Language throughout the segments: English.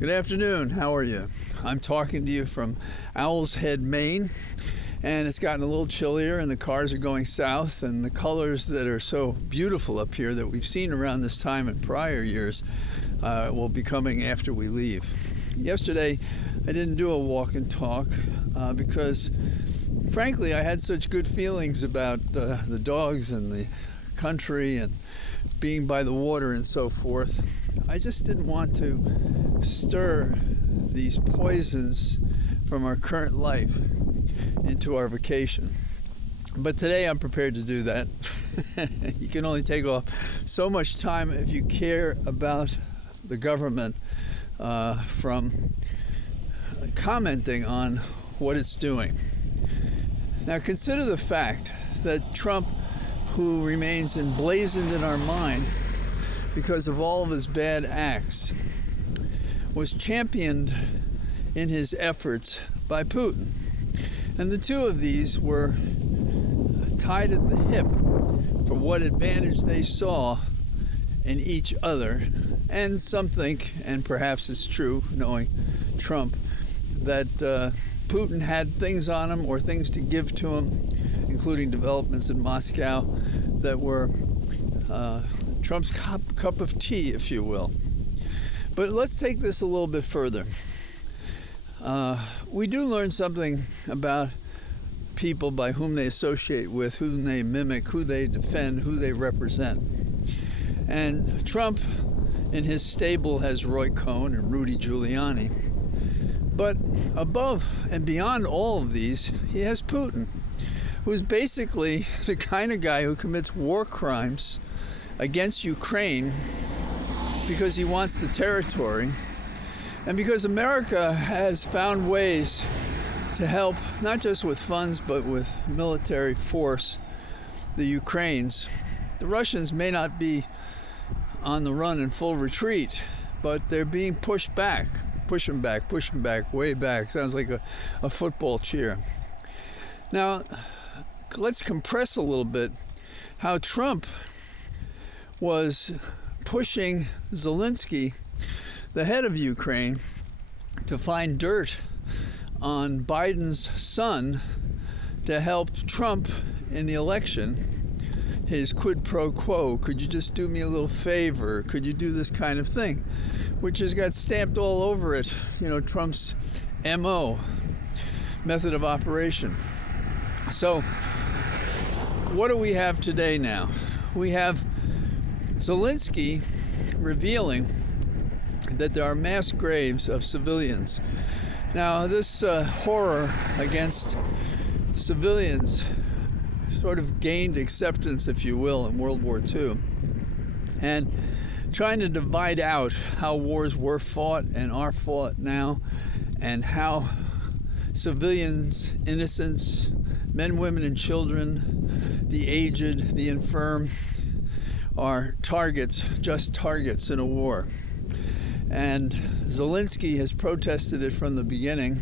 Good afternoon. How are you? I'm talking to you from Owl's Head, Maine, and it's gotten a little chillier and the cars are going south, and the colors that are so beautiful up here that we've seen around this time in prior years will be coming after we leave. Yesterday, I didn't do a walk and talk because, frankly, I had such good feelings about the dogs and the country and being by the water and so forth. I just didn't want to stir these poisons from our current life into our vacation. But today I'm prepared to do that. You can only take off so much time if you care about the government from commenting on what it's doing. Now consider the fact that Trump, who remains emblazoned in our mind because of all of his bad acts, was championed in his efforts by Putin. And the two of these were tied at the hip for what advantage they saw in each other. And some think, and perhaps it's true, knowing Trump, that Putin had things on him or things to give to him, including developments in Moscow, that were Trump's cup of tea, if you will. But let's take this a little bit further. We do learn something about people by whom they associate with, whom they mimic, who they defend, who they represent. And Trump in his stable has Roy Cohn and Rudy Giuliani. But above and beyond all of these, he has Putin, who's basically the kind of guy who commits war crimes against Ukraine because he wants the territory, and because America has found ways to help, not just with funds, but with military force, the Ukrainians. The Russians may not be on the run in full retreat, but they're being pushed back, pushing back, way back. Sounds like a football cheer. Now, let's compress a little bit how Trump was pushing Zelensky, the head of Ukraine, to find dirt on Biden's son to help Trump in the election. His quid pro quo, could you just do me a little favor? Could you do this kind of thing? Which has got stamped all over it, Trump's MO, method of operation. So, what do we have today now? We have Zelensky revealing that there are mass graves of civilians. Now, this horror against civilians sort of gained acceptance, if you will, in World War II. And trying to divide out how wars were fought and are fought now, and how civilians, innocents, men, women, and children, the aged, the infirm, are just targets in a war. And Zelensky has protested it from the beginning,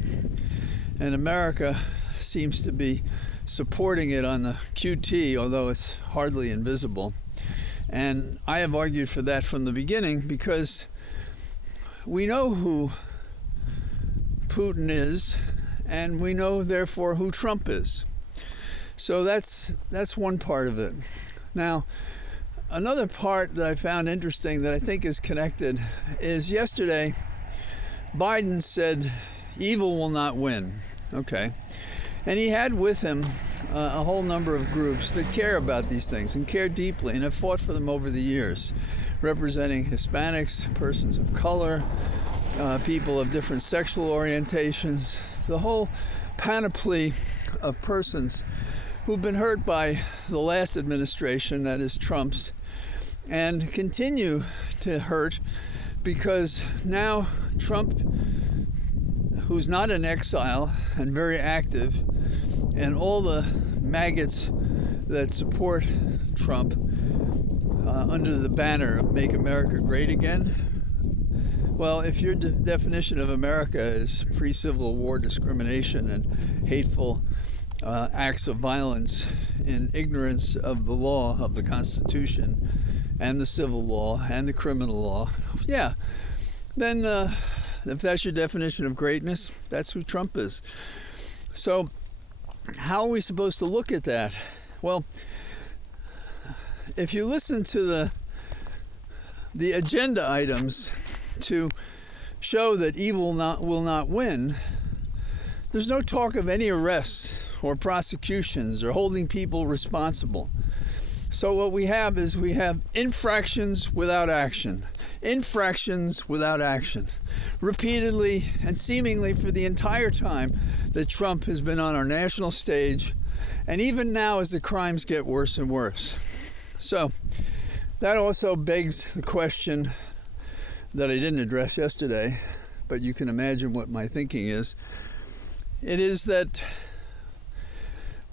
and America seems to be supporting it on the QT, although it's hardly invisible. And I have argued for that from the beginning because we know who Putin is, and we know, therefore, who Trump is. So that's one part of it. Now, another part that I found interesting that I think is connected is yesterday, Biden said, evil will not win. Okay. And he had with him a whole number of groups that care about these things and care deeply and have fought for them over the years, representing Hispanics, persons of color, people of different sexual orientations, the whole panoply of persons who've been hurt by the last administration, that is Trump's, and continue to hurt because now Trump, who's not in exile and very active, and all the maggots that support Trump under the banner of Make America Great Again. Well, if your definition of America is pre-Civil War discrimination and hateful acts of violence in ignorance of the law, of the Constitution, and the civil law, and the criminal law, then If that's your definition of greatness, that's who Trump is. So how are we supposed to look at that? Well, if you listen to the agenda items to show that evil will not win, there's no talk of any arrests or prosecutions or holding people responsible. So what we have is we have infractions without action. Infractions without action. Repeatedly and seemingly for the entire time that Trump has been on our national stage, and even now as the crimes get worse and worse. So that also begs the question that I didn't address yesterday, but you can imagine what my thinking is. It is that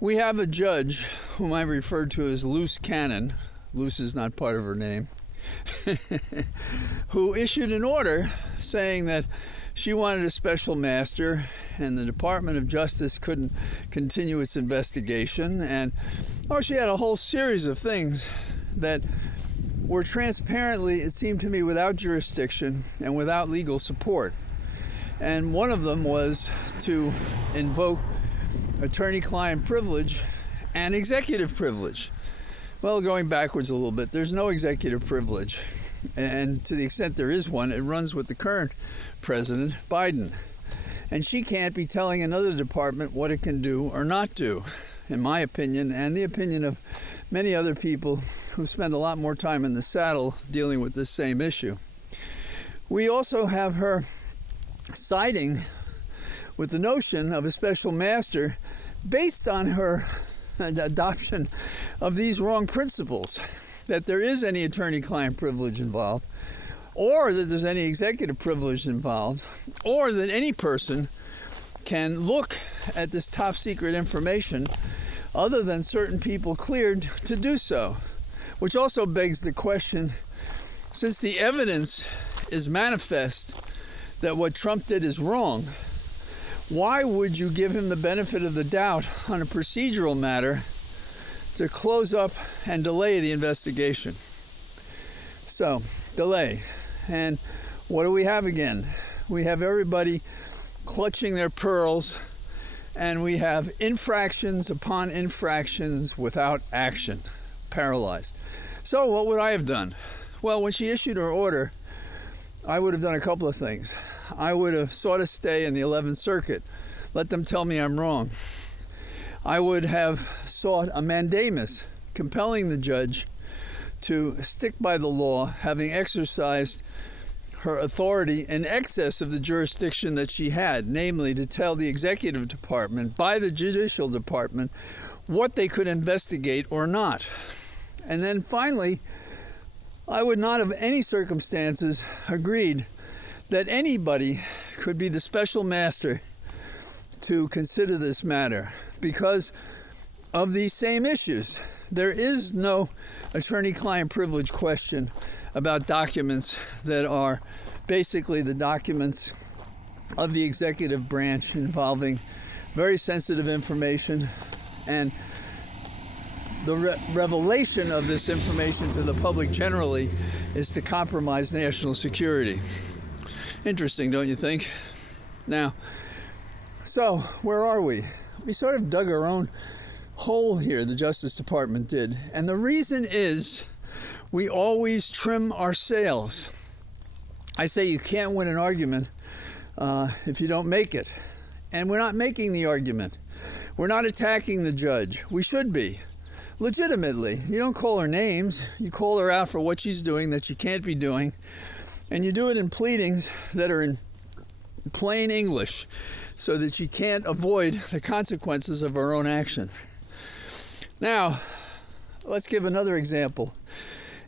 we have a judge whom I referred to as Loose Cannon. Loose is not part of her name. Who issued an order saying that she wanted a special master and the Department of Justice couldn't continue its investigation. And she had a whole series of things that were transparently, it seemed to me, without jurisdiction and without legal support. And one of them was to invoke attorney-client privilege and executive privilege. Well, going backwards a little bit, there's no executive privilege. And to the extent there is one, it runs with the current president, Biden. And she can't be telling another department what it can do or not do, in my opinion, and the opinion of many other people who spend a lot more time in the saddle dealing with this same issue. We also have her siding with the notion of a special master based on her adoption of these wrong principles, that there is any attorney-client privilege involved, or that there's any executive privilege involved, or that any person can look at this top-secret information other than certain people cleared to do so. Which also begs the question, since the evidence is manifest that what Trump did is wrong, why would you give him the benefit of the doubt on a procedural matter to close up and delay the investigation? So, delay. And what do we have again? We have everybody clutching their pearls, and we have infractions upon infractions without action, paralyzed. So what would I have done? Well, when she issued her order, I would have done a couple of things. I would have sought a stay in the 11th Circuit. Let them tell me I'm wrong. I would have sought a mandamus, compelling the judge to stick by the law, having exercised her authority in excess of the jurisdiction that she had, namely to tell the executive department by the judicial department what they could investigate or not. And then finally, I would not have any circumstances agreed that anybody could be the special master to consider this matter because of these same issues. There is no attorney-client privilege question about documents that are basically the documents of the executive branch involving very sensitive information, and the revelation of this information to the public generally is to compromise national security. Interesting, don't you think? Now, so where are we? We sort of dug our own hole here, the Justice Department did. And the reason is we always trim our sails. I say you can't win an argument if you don't make it. And we're not making the argument. We're not attacking the judge. We should be. Legitimately. You don't call her names. You call her out for what she's doing that she can't be doing. And you do it in pleadings that are in plain English so that she can't avoid the consequences of her own action. Now, let's give another example.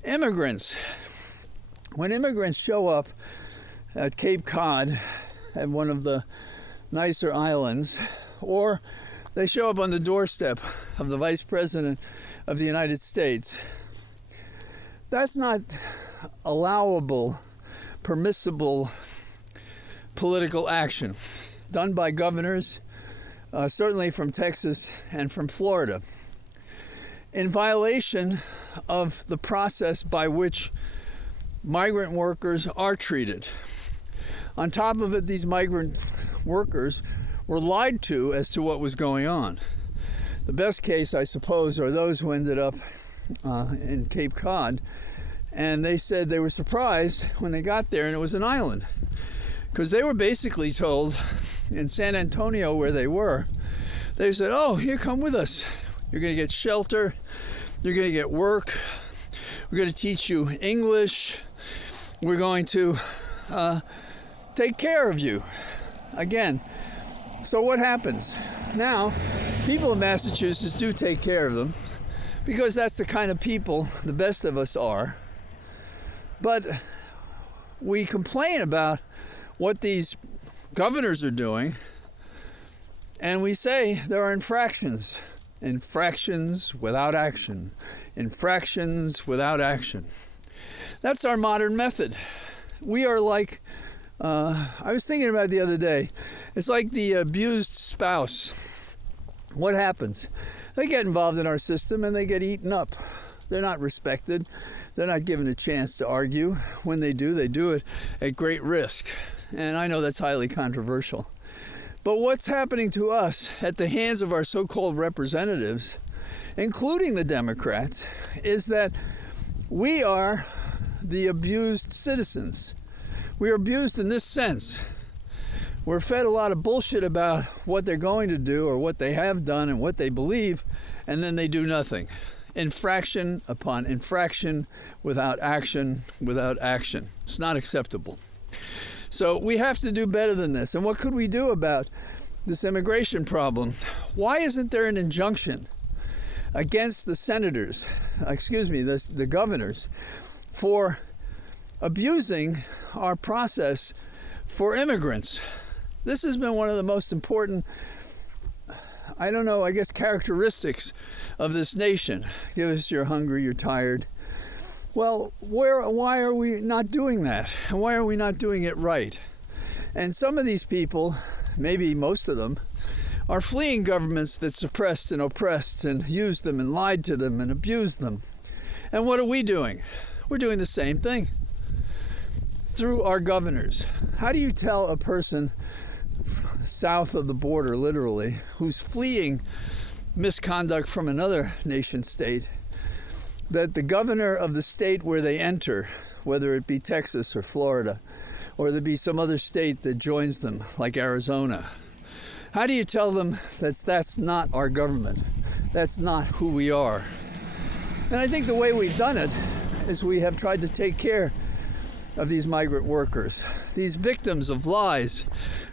Immigrants. When immigrants show up at Cape Cod, at one of the nicer islands, or they show up on the doorstep of the Vice President of the United States, that's not allowable, permissible political action done by governors, certainly from Texas and from Florida, in violation of the process by which migrant workers are treated. On top of it, these migrant workers were lied to as to what was going on. The best case, I suppose, are those who ended up in Cape Cod, and they said they were surprised when they got there and it was an island, because they were basically told in San Antonio, where they were, they said, oh, here, come with us. You're going to get shelter, you're going to get work, we're going to teach you English, we're going to take care of you. Again, so what happens? Now, people in Massachusetts do take care of them, because that's the kind of people the best of us are. But we complain about what these governors are doing, and we say there are infractions. Infractions without action. Infractions without action. That's our modern method. We are like, I was thinking about it the other day, it's like the abused spouse. What happens? They get involved in our system and they get eaten up. They're not respected. They're not given a chance to argue. When they do it at great risk. And I know that's highly controversial. But what's happening to us at the hands of our so-called representatives, including the Democrats, is that we are the abused citizens. We are abused in this sense. We're fed a lot of bullshit about what they're going to do or what they have done and what they believe, and then they do nothing. Infraction upon infraction without action without action. It's not acceptable. So we have to do better than this. And what could we do about this immigration problem? Why isn't there an injunction against the the governors, for abusing our process for immigrants? This has been one of the most important, characteristics of this nation. Give us, you're hungry, you're tired. Well, why are we not doing that? And why are we not doing it right? And some of these people, maybe most of them, are fleeing governments that suppressed and oppressed and used them and lied to them and abused them. And what are we doing? We're doing the same thing through our governors. How do you tell a person south of the border, literally, who's fleeing misconduct from another nation state, that the governor of the state where they enter, whether it be Texas or Florida, or there be some other state that joins them, like Arizona, how do you tell them that that's not our government? That's not who we are? And I think the way we've done it is we have tried to take care of these migrant workers, these victims of lies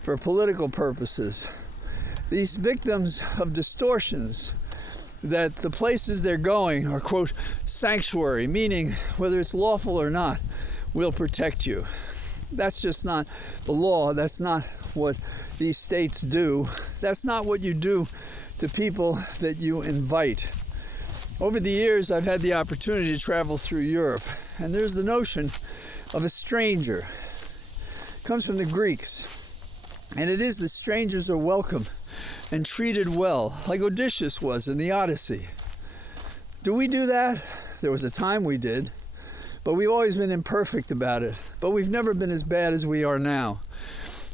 for political purposes, these victims of distortions, that the places they're going are, quote, sanctuary, meaning whether it's lawful or not, we'll protect you. That's just not the law. That's not what these states do. That's not what you do to people that you invite. Over the years, I've had the opportunity to travel through Europe, and there's the notion of a stranger. It comes from the Greeks. And it is that strangers are welcome and treated well, like Odysseus was in the Odyssey. Do we do that? There was a time we did, but we've always been imperfect about it. But we've never been as bad as we are now.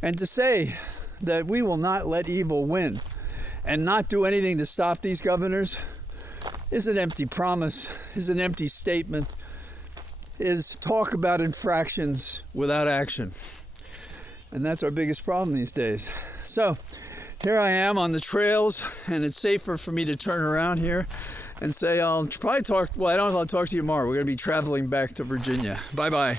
And to say that we will not let evil win and not do anything to stop these governors is an empty promise, is an empty statement, is talk about infractions without action. And that's our biggest problem these days. So here I am on the trails, and it's safer for me to turn around here and say, I'll probably talk, well, I don't know if I'll talk to you tomorrow. We're going to be traveling back to Virginia. Bye-bye.